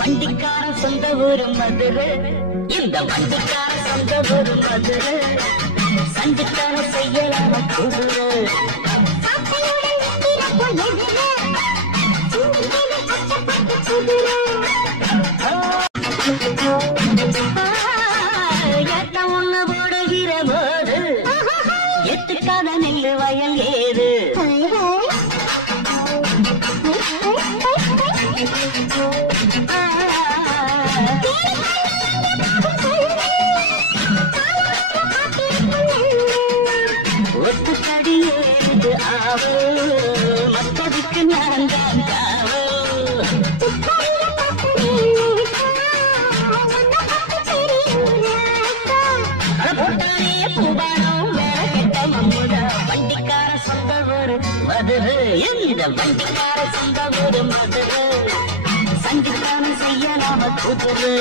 வண்டிக்கார சொந்த ஊரு மதுரை, இந்த வண்டிக்கார சொந்த ஊரு மதுரை, சண்டிக்கார செய்யலாம குதிரை. ஏத்த ஒண்ணு போடுகிற போது எத்துக்காத நெல்லு வயல் ஏது. ஒத்துக்கடியேது ஆவோ மத்ததுக்கு நான் தான் தாவோ. போட்டானே பூபானம் வேற கெட்ட மம்முதா. வண்டிக்கார சொந்த ஊரு மதுரை, இந்த வண்டிக்கார சொந்த ஊரு மதுரை, சண்டிக்கான செய்யலாம குதிரை.